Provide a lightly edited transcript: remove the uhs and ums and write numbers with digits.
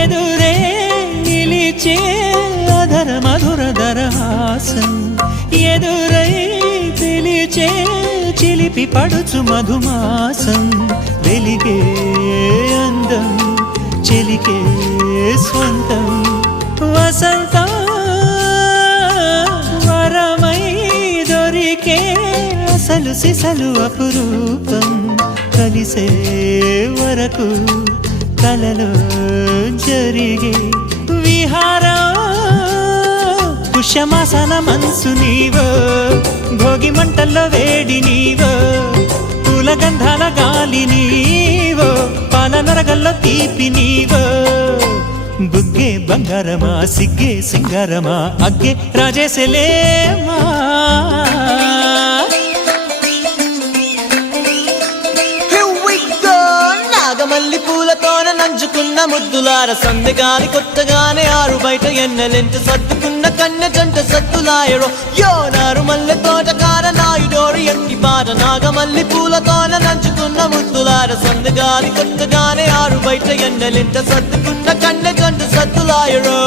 ఎదురే నిలిచే అధర మధుర దరహాసం ఎదురై పిలిచే చిలిపి పడుచు మధుమాసం వెలిగే అందం చెలికే స్వంతం వసంతం వరమై దొరికే అసలు సిసలు అపురూపం కలిసే వరకు కలలో జరిగే విహారం పుష్యమాసన మనసు నీవో భోగి మంటల్లో వేడి నీవో పూల గంధాల గాలి నీవో పాల నరగల్లో తీపి నీవో బుగ్గే బంగారమా సిగ్గే సింగారమా అగ్గే రాజేసలేమా మల్లి పూలతోన నంచుకున్న ముద్దులార సందగాని కొత్తగానే ఆరు బయట ఎన్నెలెంట సర్దుకున్న కన్నె జంట సత్తులాయరో యోనారు మల్లె తోటకార నాయుడోరు ఎట్టి పాట నాగమల్లి పూలతోన నంచుకున్న ముద్దులార సందగాని కొత్తగానే ఆరు బయట ఎన్నెలెంట సర్దుకున్న కన్నె జంట సత్తులాయరో